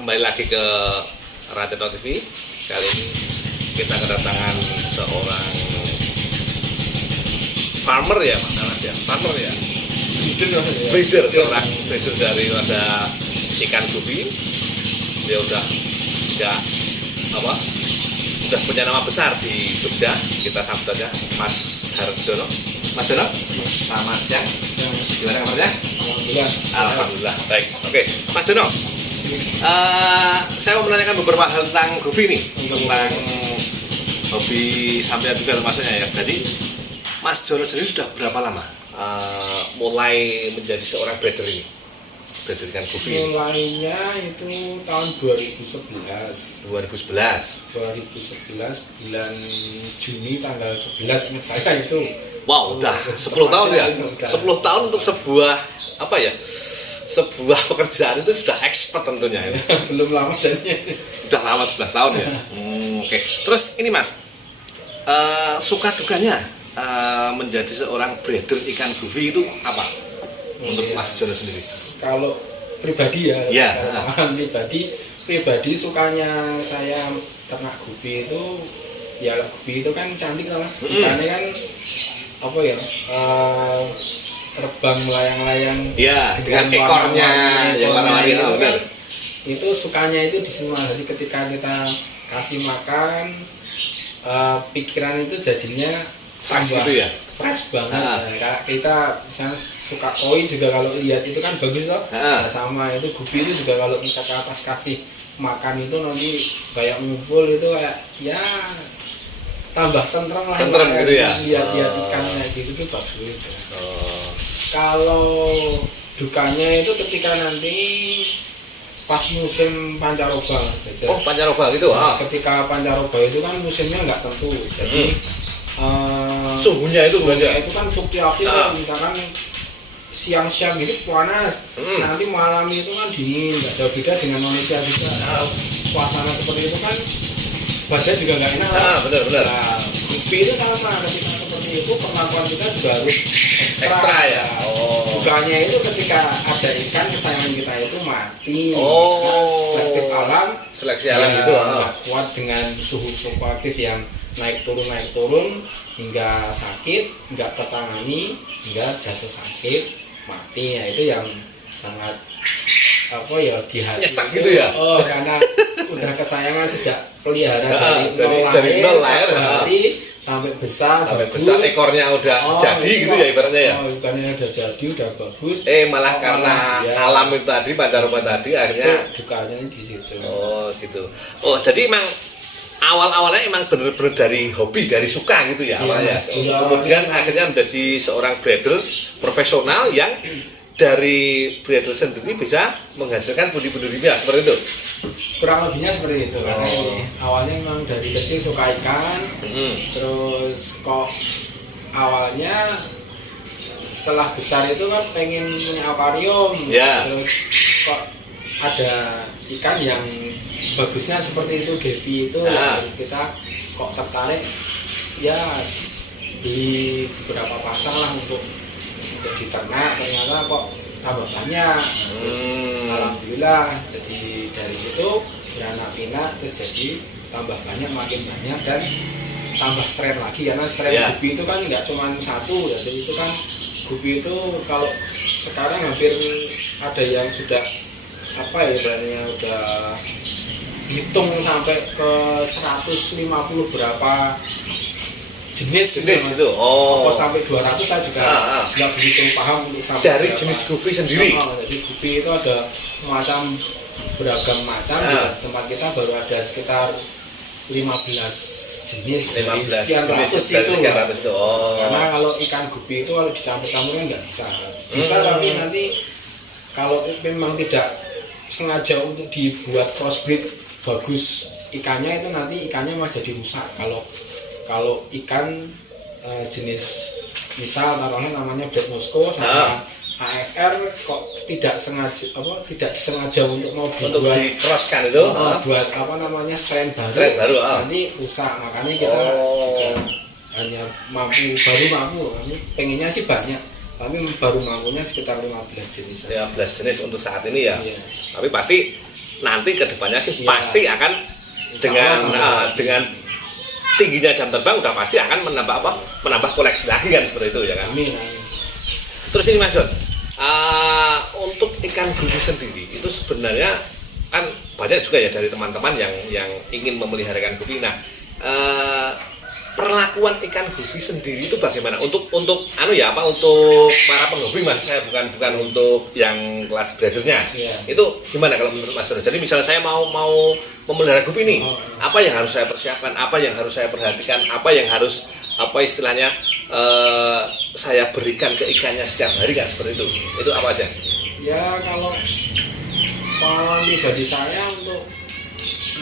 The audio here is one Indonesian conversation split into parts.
kembali lagi ke Raceto TV. Kali ini kita kedatangan seorang farmer ya, Mas Anas ya, farmer ya, breeder, seorang breeder dari ada ikan gupi. Dia udah punya nama besar di Jogja. Kita sambut saja Mas Harjono. Mas Jono, selamat siang. Gimana kabarnya? Alhamdulillah. Baik. Oke, Mas Jono. Saya mau menanyakan beberapa hal tentang gupi nih, tentang hobi sampean juga termasuknya ya. Jadi Mas Jono sendiri sudah berapa lama mulai menjadi seorang breeder ini? Breeder ikan gupi. Mulainya itu tahun 2011 bulan Juni tanggal 11 ingat saya itu. Wow, udah 10 tahun ya. 10 tahun untuk sebuah sebuah pekerjaan itu sudah expert tentunya ini. Belum lama jadinya. Sudah lama 11 tahun ya. Oke. Terus ini Mas, suka dukanya menjadi seorang breeder ikan gupi itu apa? Untuk Mas Jono sendiri. Kalau pribadi ya, pribadi sukanya saya ternak gupi itu ya, gupi itu kan cantik lah. Ikannya kan terbang melayang-layang ya, dengan ekornya yang warna-warni itu kan. Itu sukanya itu di semua. Jadi ketika kita kasih makan, pikiran itu jadinya fresh gitu ya, fresh banget. Kita misalnya suka koi juga, kalau lihat itu kan bagus loh. Sama itu gupi itu juga kalau kita pas kasih makan itu nanti kayak ngumpul itu kayak ya tambah tentrem lah. Tentrem gitu ya. Lihat ikannya gitu tuh bagus. Kalau dukanya itu ketika nanti pas musim pancaroba saja. Oh, pancaroba gitu. Ketika pancaroba itu kan musimnya nggak tentu. Jadi suhunya itu itu kan fluktuatif. Misalkan siang-siang gitu panas, nanti malam itu kan dingin. Nggak jauh beda dengan manusia juga. Suasana seperti itu kan badan juga nggak enak. Benar. Gupi itu sama, ketika seperti itu perlakuan kita juga harus ekstra ya. Bukannya itu ketika ada ikan kesayangan kita itu mati. Seleksi alam itu kuat dengan suhu fluktuatif yang naik turun hingga sakit, nggak tertangani, hingga jatuh sakit, mati. Ya itu yang sangat di hati nyesek gitu ya. Karena udah kesayangan sejak pelihara dari nol lahir sampai besar, ekornya udah jadi gitu ya ibaratnya ya. Ikannya udah jadi, udah bagus. Malah karena alam itu tadi, pancaroba tadi akhirnya dukanya di situ. Gitu. Jadi emang awal-awalnya emang bener-bener dari hobi, dari suka gitu ya awalnya. Kemudian akhirnya menjadi seorang breeder profesional yang dari breeder sendiri bisa menghasilkan pundi-pundi rupiah seperti itu. Kurang lebihnya seperti itu. Karena awalnya memang dari kecil suka ikan, terus kok awalnya setelah besar itu kan pengen punya akuarium, terus kok ada ikan yang bagusnya seperti itu, gepi itu, terus kita kok tertarik ya beli beberapa pasang lah untuk diternak. Ternyata kok tambah banyak. Terus alhamdulillah jadi dari itu beranak pinak, terus jadi tambah banyak, makin banyak, dan tambah strain lagi. Karena strain gupi itu kan nggak cuma satu, jadi itu kan gupi itu kalau sekarang hampir ada yang sudah udah hitung sampai ke 150 berapa jenis itu. Sampai 200 saya juga nggak begitu paham sampai dari berapa jenis gupi sendiri. Jadi gupi itu ada beragam macam. Di tempat kita baru ada sekitar 15 jenis. 15 sekian ratus itu. Karena kalau ikan gupi itu kalau dicampur-campur kan nggak bisa. Tapi nanti kalau memang tidak sengaja untuk dibuat crossbreed bagus ikannya, itu nanti ikannya malah jadi rusak. Kalau ikan jenis misal taruhnya namanya Black Moscow sama AFR kok tidak disengaja untuk dibuat di crosskan itu buat strain baru nanti rusak. Makanya kita juga hanya baru mampu, kami pengennya sih banyak, tapi baru mampunya sekitar 15 jenis. 15 jenis untuk saat ini ya. Tapi pasti nanti kedepannya sih Iya. pasti akan dengan tingginya jam terbang udah pasti akan menambah koleksi lagi kan, seperti itu ya kan. Amin. Terus ini Mas John, untuk ikan gupi sendiri itu sebenarnya kan banyak juga ya dari teman-teman yang ingin memelihara ikan gupi. Nah, perlakuan ikan gupi sendiri itu bagaimana untuk untuk para penghobi Mas, saya bukan untuk yang kelas breedernya. Iya. Itu gimana kalau menurut Mas John? Jadi misalnya saya mau memelihara gupi ini, apa yang harus saya persiapkan, apa yang harus saya perhatikan, apa yang harus istilahnya saya berikan ke ikannya setiap hari kan, seperti itu. Itu apa aja? Ya kalau pengalaman pribadi saya untuk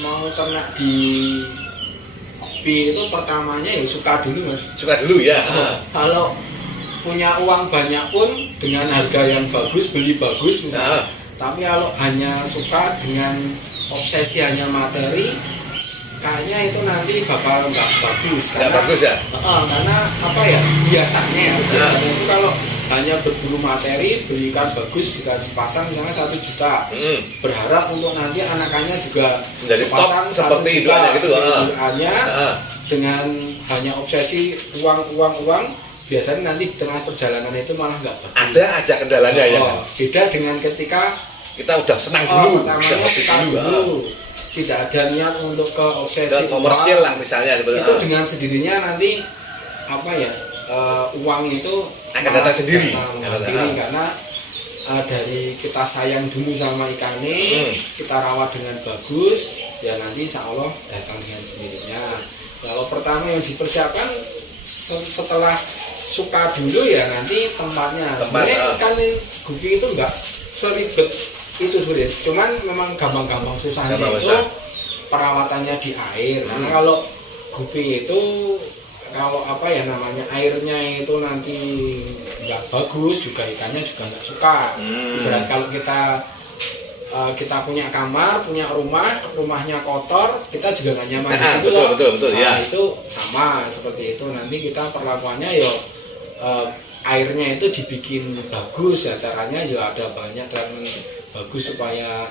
mau ternak di gupi itu pertamanya ya suka dulu Mas. Suka dulu ya. Kalau punya uang banyak pun dengan harga yang bagus, beli bagus misalnya. Tapi kalau hanya suka dengan obsesi hanya materi, kayaknya itu nanti bakal nggak bagus. Nggak bagus ya? Karena apa ya, biasanya itu kalau hanya berburu materi, beli ikan bagus dikasih pasang misalnya 1 juta, berharap untuk nanti anakannya juga menjadi top seperti iduannya gitu. Dengan hanya obsesi uang, biasanya nanti di tengah perjalanan itu malah nggak bagus. Ada aja kendalanya ya kan? Beda dengan ketika kita udah senang dulu, namanya suka dulu, tidak ada niat untuk ke obsesi komersial lah misalnya itu dengan sendirinya nanti uang itu akan datang sendiri. Karena dari kita sayang dulu sama ikannya, kita rawat dengan bagus, ya nanti insya Allah datang dengan sendirinya. Kalau pertama yang dipersiapkan setelah suka dulu ya nanti tempatnya. Sebenarnya ikan gupi itu enggak seribet itu sebenarnya, cuman memang gampang-gampang susahnya itu perawatannya di air. Karena kalau gupi itu kalau airnya itu nanti nggak bagus juga ikannya juga nggak suka. Berarti kalau kita punya kamar, punya rumahnya kotor, kita juga nggak nyaman di situ. Betul, ya. Itu sama seperti itu. Nanti kita perlakuannya airnya itu dibikin bagus ya, caranya juga ada banyak bagus supaya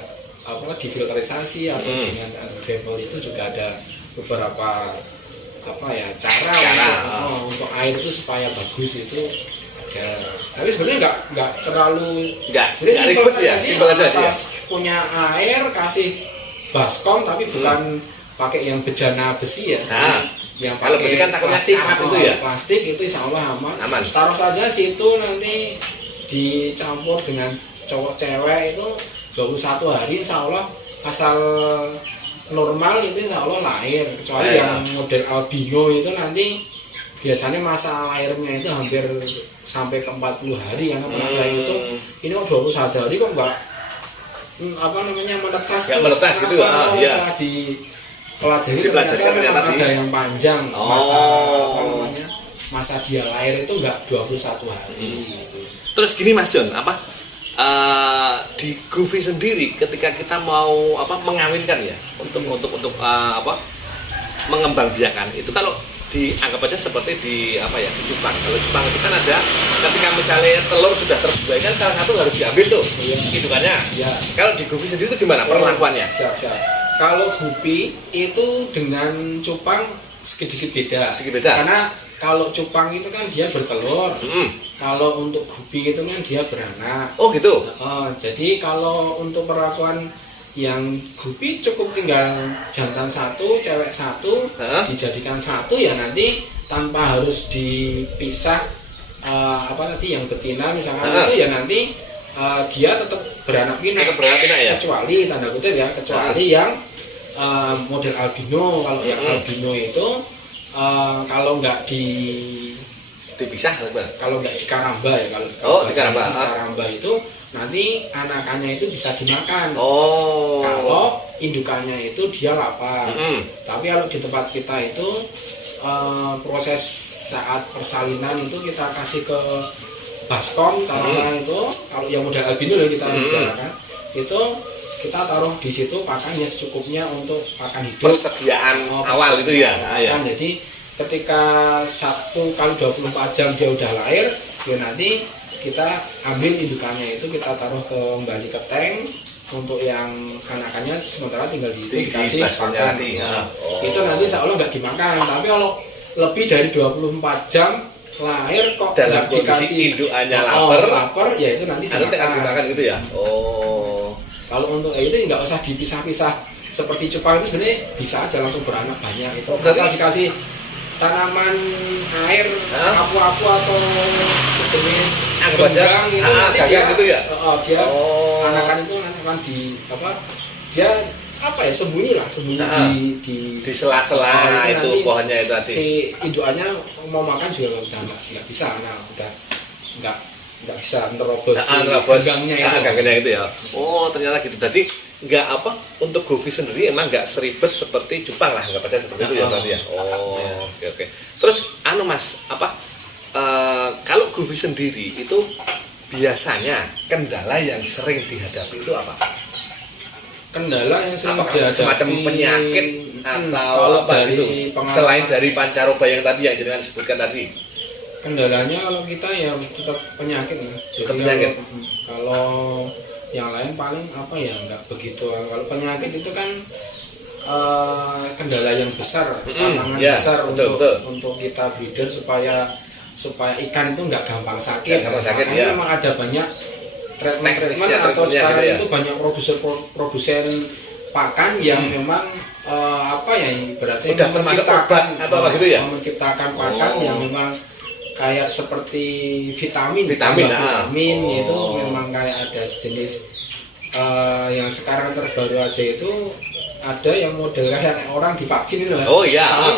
difilterisasi atau dengan gravel itu juga ada beberapa cara untuk air itu supaya bagus itu ada. Tapi sebenarnya nggak terlalu ribet ya, simpel aja sih ya. Punya air kasih baskom tapi bukan pakai yang bejana besi ya. Yang kalau besi kan takutnya karat itu ya. Plastik itu insya Allah aman. Taruh saja situ, nanti dicampur dengan cowok cewek itu 21 hari insya Allah asal normal itu insya Allah lahir. Kecuali yang model albino itu nanti biasanya masa lahirnya itu hampir sampai ke 40 hari karena masa itu ini 21 hari kok enggak menetas. Enggak menetas gitu. Setelah dipelajari ternyata ada yang panjang masa dia lahir itu enggak 21 hari gitu. Terus gini Mas John, di gupi sendiri ketika kita mau mengawinkan ya untuk mengembangbiakan itu, kalau dianggap aja seperti di cupang. Kalau cupang itu kan ada ketika misalnya telur sudah terbuai kan salah satu harus diambil tuh hitungannya. Kalau di gupi sendiri itu gimana perlakuannya? Siap. Kalau gupi itu dengan cupang sedikit beda. Karena kalau cupang itu kan dia bertelur. Kalau untuk gupi itu kan dia beranak. Oh gitu. Jadi kalau untuk perlakuan yang gupi cukup tinggal jantan 1, cewek 1, dijadikan 1 ya nanti tanpa harus dipisah yang betina misalkan itu ya nanti dia tetap beranak pinak ya? Kecuali tanda kutip ya, kecuali yang model albino. Kalau yang albino itu kalau nggak dipisah, kalau nggak dikaramba ya, kalau dikaramba itu nanti anakannya itu bisa dimakan. Kalau indukannya itu dia lapar. Tapi kalau di tempat kita itu proses saat persalinan itu kita kasih ke baskom taruhan itu, kalau yang model albino yang kita bicarakan itu kita taruh di situ pakannya secukupnya untuk pakan hidup. Persediaan awal itu ya. Jadi ketika 1 kali 24 jam dia udah lahir, ya nanti kita ambil indukannya itu kita taruh kembali ke tank, untuk yang anakannya sementara tinggal dikasih pakan. nanti. Itu nanti insya Allah nggak dimakan. Tapi kalau lebih dari 24 jam lahir kok dalam nggak dikasih indukannya lapar, ya itu nanti dimakan gitu ya. Kalau untuk itu nggak usah dipisah-pisah seperti cupang itu sebenarnya bisa aja langsung beranak banyak itu. Asal dikasih tanaman air apu-apu atau sejenis genggang itu nanti dia gitu ya? Dia anakan itu akan di dia sembunyi di sela-sela itu pohonnya itu tadi. Si indukannya mau makan juga nggak bisa, udah nggak bisa nerobos genggamnya itu ya. Ternyata gitu. Tadi nggak untuk govi sendiri emang nggak seribet seperti cupang lah, nggak percaya seperti itu ya tadi ya. Oke. Terus Mas, kalau govi sendiri itu biasanya kendala yang sering dihadapi itu apa? Kendala yang sering dihadapi semacam penyakit atau apa itu selain dari pancaroba yang tadi yang jenengan sebutkan tadi? Kendalanya kalau kita ya tetap penyakit. Jadi kalau yang lain paling nggak begitu. Kalau penyakit itu kan kendala yang besar, tantangan besar untuk kita breeder supaya ikan itu nggak gampang sakit. Makanya memang ada banyak treatment atau sekarang itu banyak produsen pakan yang memang berarti udah menciptakan atau apa gitu ya, menciptakan pakan yang memang kayak seperti vitamin itu memang kayak ada sejenis yang sekarang terbaru aja itu ada yang model kayak orang divaksin itu lah.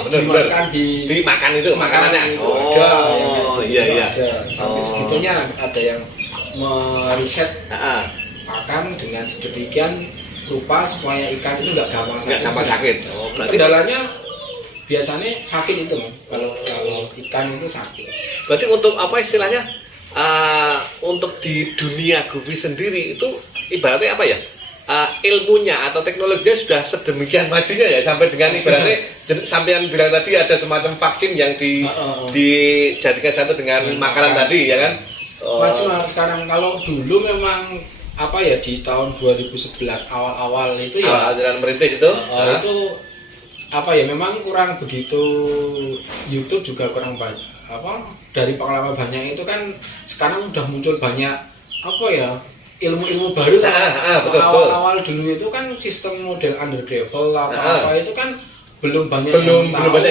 Benar. Dimakan itu makanannya. Ada sampai segitunya ada yang meriset pakan dengan sedemikian rupa supaya ikan itu nggak gampang sakit. Kendalanya biasanya sakit itu kalau ikan itu sakit. Berarti untuk istilahnya untuk di dunia govi sendiri itu ibaratnya ilmunya atau teknologinya sudah sedemikian majunya ya sampai dengan ibaratnya sampean bilang tadi ada semacam vaksin yang dijadikan satu dengan makanan tadi ya kan. Maju sekarang. Kalau dulu memang di tahun 2011 awal-awal itu ya ajaran merintis itu itu memang kurang begitu, YouTube juga kurang banyak dari pengalaman banyak itu kan sekarang udah muncul banyak ilmu-ilmu baru. Awal-awal dulu itu kan sistem model under gravel itu kan belum banyak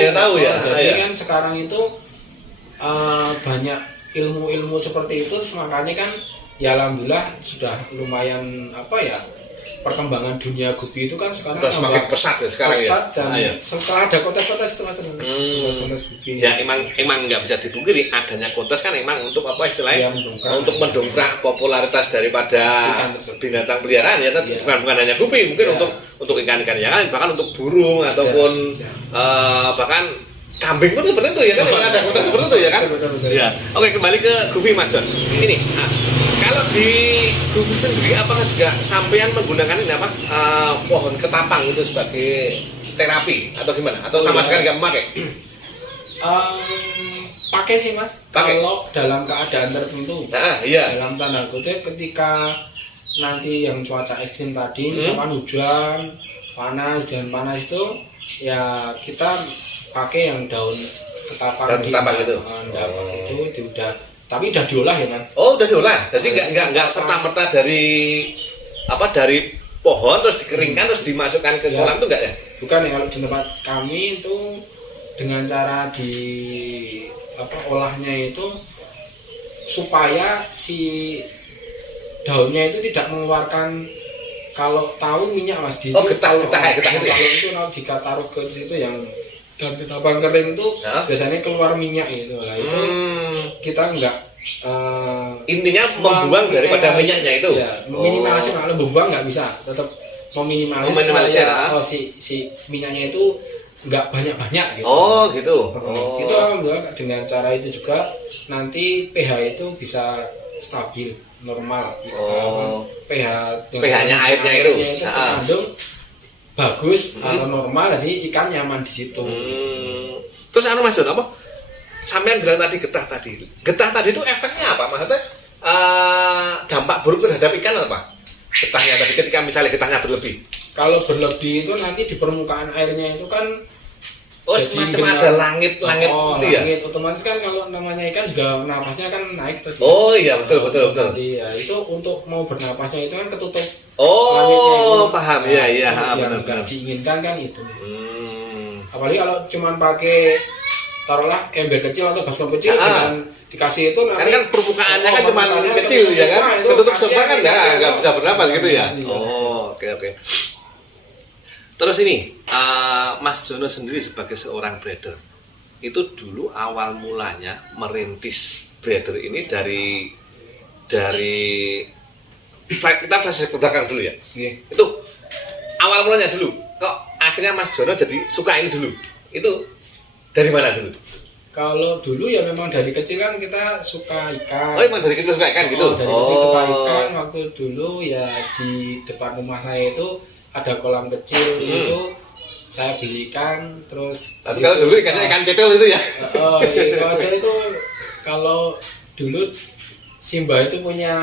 yang tahu ya. Jadi kan sekarang itu banyak ilmu-ilmu seperti itu, makanya kan ya alhamdulillah sudah lumayan perkembangan dunia govi itu kan sekarang semakin pesat ya sekarang dan setelah ada kontes-kontes itu kontes govi. Ya emang nggak bisa dipungkiri adanya kontes kan emang untuk istilahnya untuk mendongkrak popularitas daripada binatang peliharaan ya, bukan hanya govi, mungkin untuk ikan-ikan yang lain, bahkan untuk burung ataupun bahkan kambing pun seperti itu ya kan, memang ada kontes seperti itu ya kan. Ya. Oke, kembali ke govi Mas John. Ini kalau di govi sendiri apakah juga sampean menggunakan ini pohon ketapang itu sebagai terapi atau gimana? Atau sama sekali nggak memakai? Pakai sih Mas. Kalau dalam keadaan tertentu. Dalam tanda kutip ketika nanti yang cuaca ekstrim tadi, misalkan hujan, panas itu ya kita pakai yang daun ketapang itu. Itu udah, tapi udah diolah ya Mas. Udah diolah. Jadi nggak serta-merta dari pohon terus dikeringkan terus dimasukkan ke kolam itu enggak ya? Bukan ya, kalau di tempat kami itu dengan cara olahnya itu supaya si daunnya itu tidak mengeluarkan, kalau tahu minyak Mas di getah itu ya. Kalau itu jika taruh ke situ yang daun ketapang kering itu biasanya keluar minyak itu lah. Itu kita enggak intinya membuang daripada minyaknya itu. Ya, minimalisir. Kalau membuang nggak bisa, tetap meminimalisir si minyaknya itu nggak banyak-banyak gitu. Gitu. Itu alhamdulillah dengan cara itu juga nanti pH itu bisa stabil, normal. pH-nya airnya itu terkandung bagus atau normal, jadi ikan nyaman di situ. Terus Mas John, sampean bilang tadi getah tadi itu efeknya apa? Maksudnya dampak buruk terhadap ikan apa? getahnya tadi ketika misalnya getahnya berlebih? Kalau berlebih itu nanti di permukaan airnya itu kan Semacam ada langit-langit itu ya? Langit otomatis kan kalau namanya ikan juga napasnya kan naik tadi. Iya betul. Tadi ya itu untuk mau bernapasnya itu kan ketutup. Paham ya, benar. Nggak diinginkan kan itu. Apalagi kalau cuman pakai taruhlah ember kecil atau baskom kecil dengan dikasih itu nanti kan permukaannya kan cuma kecil ya kan, ketutup semua kan nggak bisa bernapas gitu ya. Oke. Terus ini Mas Jono sendiri sebagai seorang breeder itu dulu awal mulanya merintis breeder ini dari kita flashback ke belakang dulu ya. Itu awal mulanya dulu kok akhirnya Mas Jono jadi suka ini dulu, itu dari mana dulu? Kalau dulu ya memang dari kecil kan kita suka ikan. Emang dari kecil suka ikan gitu? Dari kecil suka ikan. Waktu dulu ya di depan rumah saya itu ada kolam kecil itu saya belikan terus. Tapi kalau dulu ikannya ikan cedel itu ya? Itu aja itu kalau dulu Simba itu punya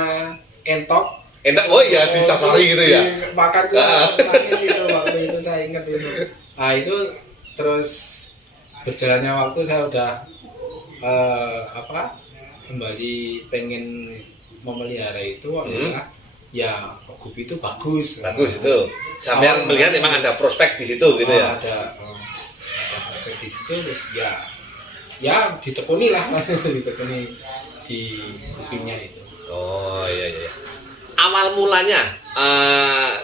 entok. Iya disasari gitu ya? Makan gue nangis itu waktu itu saya ingat itu. Nah itu terus berjalannya waktu saya udah kembali pengen memelihara itu waktu ya gupi itu bagus itu sampai melihat memang ada prospek di situ gitu ya. Ada prospek di situ terus ya ditekuni lah ditekuni di gupinya itu. Iya. Awal mulanya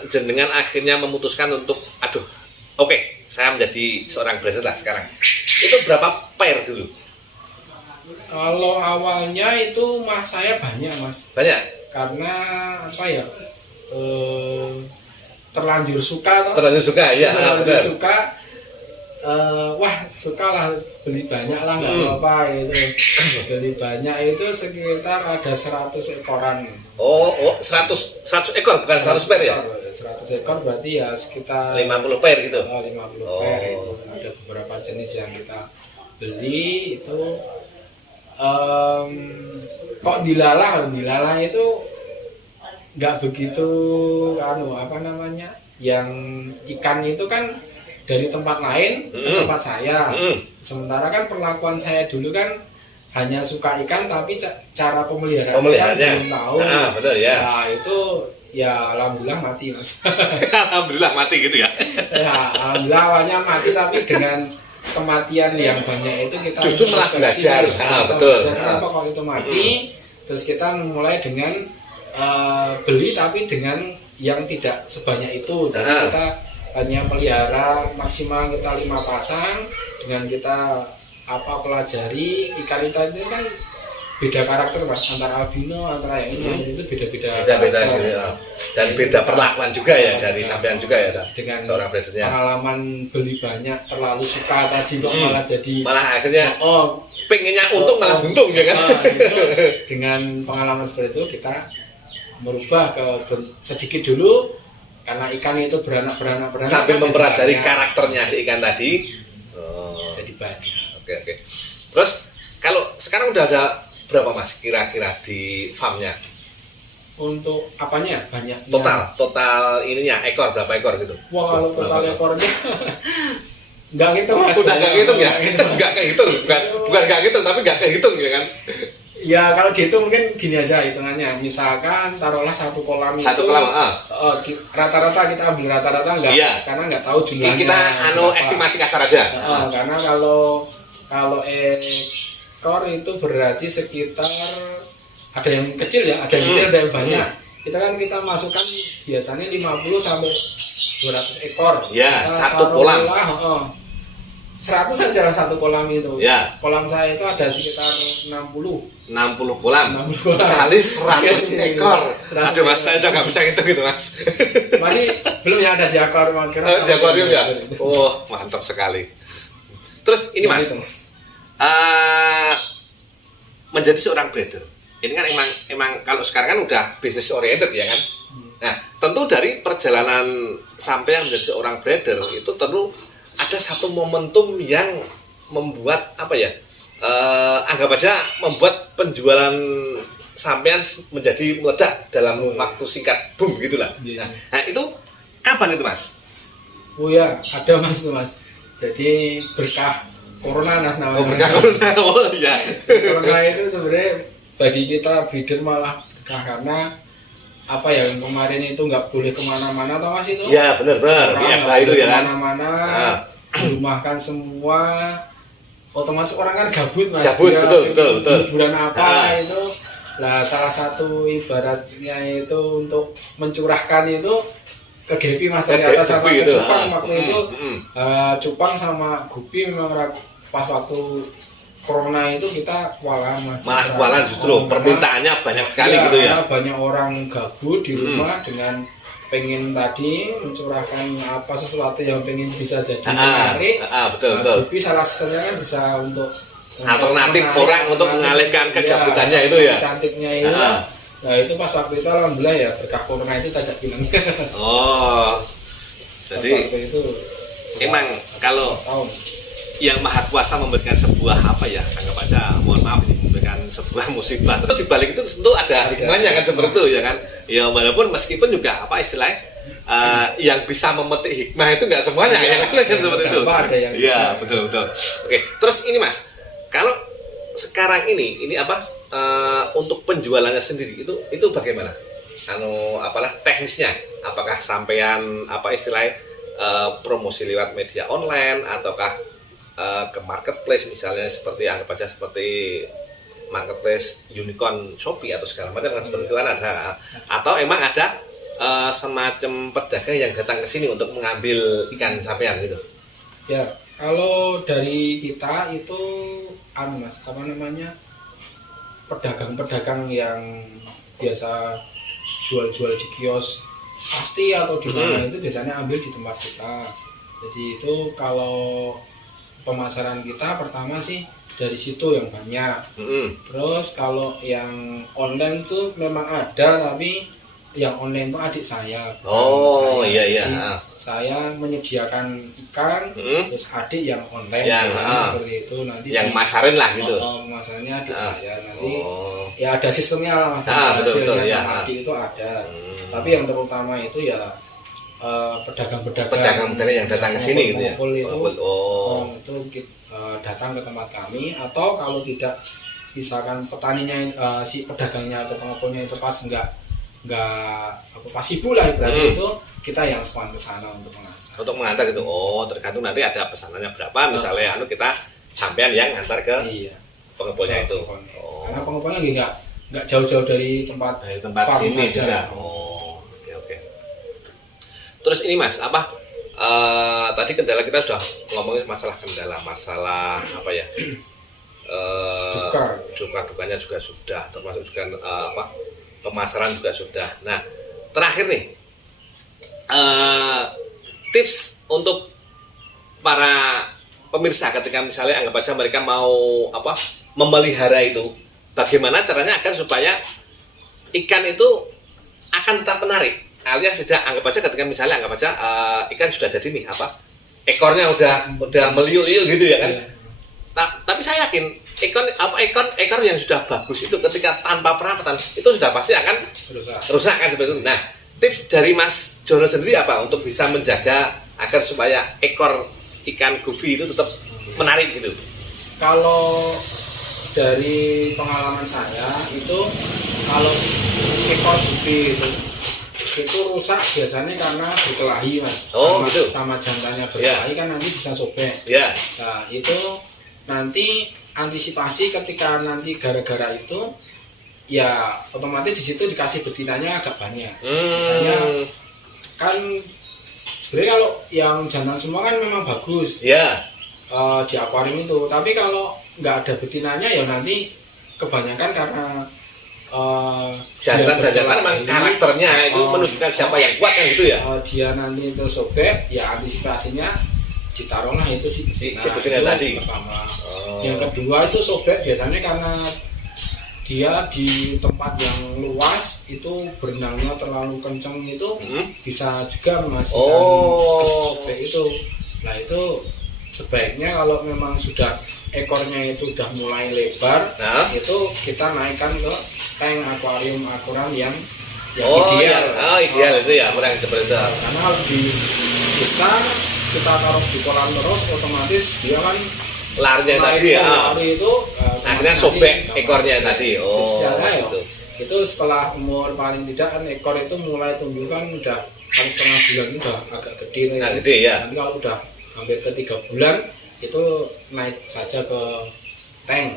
jenengan akhirnya memutuskan untuk saya menjadi seorang breeder lah sekarang. Itu berapa pair dulu? Kalau awalnya itu saya banyak mas. Banyak? Karena terlanjur suka ya. Terlanjur suka. Suka lah beli banyak lah nggak apa-apa gitu. Beli banyak itu sekitar ada 100 ekoran. 100 ekor bukan 100 pair ya? 100 ekor berarti ya sekitar 50 pair gitu. 50 pair itu. Ada beberapa jenis yang kita beli itu kok dilalah itu nggak begitu yang ikan itu kan dari tempat lain ke tempat saya. Sementara kan perlakuan saya dulu kan hanya suka ikan tapi cara pemeliharaannya belum tahu. Betul ya. Nah, itu ya alhamdulillah mati mas. Alhamdulillah mati gitu ya. Ya alhamdulillah awalnya mati tapi dengan kematian yang banyak itu kita justru malah belajar. Betul. Kenapa kok itu mati? Terus kita mulai dengan beli tapi dengan yang tidak sebanyak itu. Jadi kita hanya pelihara maksimal kita 5 pasang dengan kita pelajari ikan itu kan beda karakter mas, antara albino antara yang ini itu beda gitu ya. Dan beda perlakuan juga ya dari sampean juga ya dengan seorang breedernya. Pengalaman beli banyak terlalu suka tadi kok malah akhirnya pengennya untung malah buntung ya kan. Dengan pengalaman seperti itu kita merubah ke sedikit dulu karena ikan itu beranak sampai mempelajari karakternya si ikan tadi. Jadi banyak. Oke. Terus kalau sekarang udah ada berapa mas kira-kira di farmnya? Untuk apanya? Banyak. Total ininya ekor berapa ekor gitu? Wah kalau total ekornya nggak ngitung mas. Udah nggak ngitung ya? Nggak kehitung, bukan nggak ngitung tapi nggak kehitung ya kan? Ya kalau dihitung mungkin gini aja hitungannya. Misalkan taruhlah satu kolam itu. Rata-rata kita ambil rata-rata enggak? Iya. Karena nggak tahu jumlahnya. Kita estimasi kasar aja. Karena kalau ekor itu berarti sekitar ada yang kecil ya, ada yang kecil, ada yang banyak. Kita masukkan biasanya 50 sampai 200 ekor. Ya, satu kolam. 100 saja satu kolam itu. Ya. Kolam saya itu ada sekitar 60 kolam. Kali 100 ekor. Aduh mas, saya udah nggak bisa ngitung gitu mas. Masih belum ya ada di akuarium. Di akuarium ya? Mantap sekali. Terus ini mas, menjadi seorang breeder ini kan emang kalau sekarang kan udah business oriented ya kan. Nah tentu dari perjalanan sampai menjadi seorang breeder itu tentu ada satu momentum yang membuat anggap aja membuat penjualan sampean menjadi meledak dalam waktu singkat, boom gitulah. Nah, itu kapan itu Mas? Oh ya, ada Mas itu Mas. Jadi berkah corona Mas namanya. Oh, berkah corona. Oh iya. Corona itu sebenarnya bagi kita breeder malah berkah karena apa ya, yang kemarin itu nggak boleh kemana-mana tau Mas itu. Iya benar itu ya kan. Kemana-mana, dirumahkan semua. Otomatis orang kan gabut Mas. Gabut, betul. Hiburan apa itu. Nah, salah satu ibaratnya itu untuk mencurahkan itu ke Gepi Mas, ternyata sama ke Cupang waktu itu. Cupang sama Gupi memang pas waktu corona itu kita kewalahan Mas. Malah kewalahan justru, permintaannya banyak sekali gitu ya. Banyak orang gabut di rumah dengan pengen tadi mencurahkan apa sesuatu yang pengen bisa jadi menarik. Betul. Gupi salah satunya kan bisa untuk alternatif orang untuk mengalihkan kegabutannya itu ya. Cantiknya itu. Nah itu pas waktu itu alhamdulillah ya berkah corona itu tidak bilang. Oh. Jadi itu emang kalau yang Maha Kuasa memberikan sebuah apa ya, anggap aja mohon maaf ini memberikan sebuah musibah, terus dibalik itu tentu ada hikmahnya kan seperti itu ya kan. Ya walaupun meskipun juga apa istilahnya yang bisa memetik hikmah itu nggak semuanya ya kan seperti itu. Iya betul. Oke, terus ini Mas, kalau sekarang ini apa untuk penjualannya sendiri itu bagaimana? Apalah teknisnya? Apakah sampean apa istilahnya promosi lewat media online ataukah ke marketplace misalnya seperti anggap aja seperti marketplace unicorn Shopee atau segala macam kan seperti itu kan ada, atau emang ada semacam pedagang yang datang ke sini untuk mengambil ikan sampean gitu? Ya, kalau dari kita itu Mas, apa namanya, pedagang-pedagang yang biasa jual-jual di kios pasti atau di mana itu biasanya ambil di tempat kita. Jadi itu kalau pemasaran kita pertama sih dari situ yang banyak. Terus kalau yang online tuh memang ada, tapi yang online itu adik saya. Iya. Saya menyediakan ikan, terus adik yang online seperti itu nanti. Yang masarin lah gitu. Masarnya adik saya nanti. Ya ada sistemnya lah Mas. Hasilnya sama adik itu ada. Tapi yang terutama itu ya pedagang yang datang ke sini gitu ya. Itu datang ke tempat kami, atau kalau tidak misalkan petaninya si pedagangnya atau pengepulnya itu pas pas sibuk lah berarti itu kita yang span ke sana untuk mengantar gitu. Oh, tergantung nanti ada pesanannya berapa misalnya kita sampean yang ngantar ke pengepulnya itu. Karena pengepulnya nggak jauh-jauh dari tempat sini juga. Oke. Terus ini Mas, apa tadi kendala kita sudah ngomongin masalah apa ya? Dukanya juga sudah, termasuk juga pemasaran juga sudah. Nah, terakhir nih tips untuk para pemirsa ketika misalnya anggap aja mereka mau memelihara itu, bagaimana caranya agar supaya ikan itu akan tetap menarik, alias tidak anggap aja ketika misalnya ikan sudah jadi nih ekornya udah meliuk-liuk gitu ya kan. Tapi saya yakin ekor yang sudah bagus itu ketika tanpa perawatan itu sudah pasti akan rusak kan seperti itu. Nah, tips dari Mas Jono sendiri apa untuk bisa menjaga agar supaya ekor ikan gupi itu tetap menarik gitu? Kalau dari pengalaman saya itu, kalau ekor gupi itu rusak biasanya karena berkelahi Mas. Sama jantannya berkelahi kan nanti bisa sobek. Nah itu nanti antisipasi ketika nanti gara-gara itu ya otomatis di situ dikasih betinanya agak banyak. Misalnya kan sebenarnya kalau yang jantan semua kan memang bagus di akuarium itu, tapi kalau nggak ada betinanya ya nanti kebanyakan karena jantan memang karakternya itu menunjukkan siapa yang kuat kan gitu ya. Dia nanti itu sobek ya antisipasinya ditaruhlah itu si betina tadi pertama. Yang kedua itu sobek biasanya karena dia di tempat yang luas itu berenangnya terlalu kencang itu bisa juga menghasilkan sobek itu. Nah itu sebaiknya kalau memang sudah ekornya itu udah mulai lebar, itu kita naikkan ke tank akuarium yang ideal. Ideal itu ya, kurang seperti itu. Karena kalau di besar kita taruh di kolam terus, otomatis dia kan larinya tadi ya. Lari itu akhirnya sobek ekornya tadi. Gitu. Itu setelah umur paling tidak kan ekor itu mulai tumbuh kan udah 1,5 bulan udah agak gede. Gede ya. Nanti kalau udah hampir ke 3 bulan itu naik saja ke tank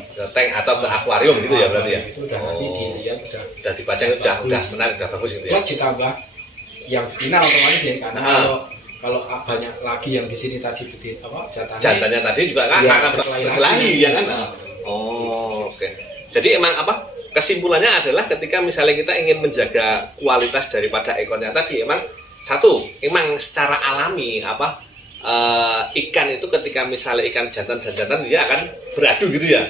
atau ke akuarium gitu ya berarti ya. Itu udah nanti dilihat udah dipajang udah menarik, udah bagus gitu ya. Terus ditambah yang betina otomatis ya, karena kalau banyak lagi yang di sini tadi jantannya tadi juga kan akan berkelahi ya kan. Oke. Jadi emang kesimpulannya adalah ketika misalnya kita ingin menjaga kualitas daripada ekornya tadi, emang secara alami ikan itu ketika misalnya ikan jantan dan jantan dia akan beradu gitu ya.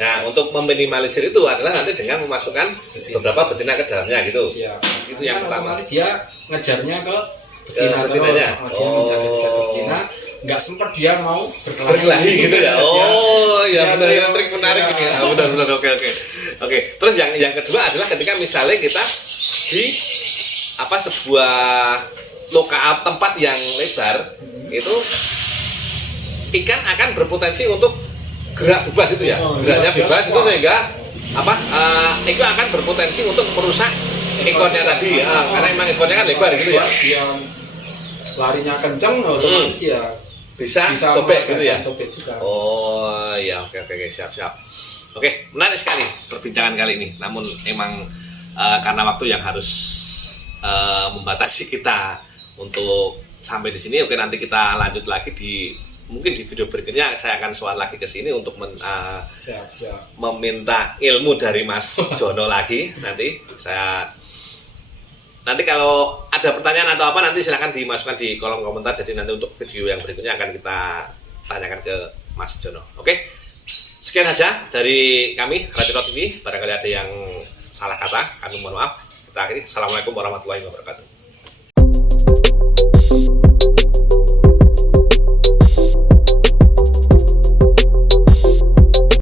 Nah, untuk meminimalisir itu adalah nanti dengan memasukkan beberapa betina ke dalamnya gitu. Itu yang pertama. Dia ngejarnya ke betinanya. Dia ngejar betina, nggak sempat dia mau berkelahi gitu ya. Ya benar, ya trik menarik ini. Benar. Oke. Terus yang kedua adalah ketika misalnya kita di sebuah lokal tempat yang lebar, itu ikan akan berpotensi untuk gerak bebas itu ya. Geraknya bebas itu sehingga itu akan berpotensi untuk merusak ekornya tadi. Karena emang ekornya kan lebar gitu ya. Dia larinya kencang otomatis ya bisa sobek gitu ya. Sobek juga. Ya oke siap. Oke, menarik sekali perbincangan kali ini. Namun emang karena waktu yang harus membatasi kita untuk sampai di sini. Oke, nanti kita lanjut lagi mungkin di video berikutnya. Saya akan soal lagi ke sini untuk meminta ilmu dari Mas Jono lagi. Nanti kalau ada pertanyaan atau nanti silakan dimasukkan di kolom komentar. Jadi nanti untuk video yang berikutnya akan kita tanyakan ke Mas Jono. Oke, sekian saja dari kami Ratiro TV. Barangkali ada yang salah kata, kami mohon maaf. Kita akhiri. Assalamualaikum warahmatullahi wabarakatuh.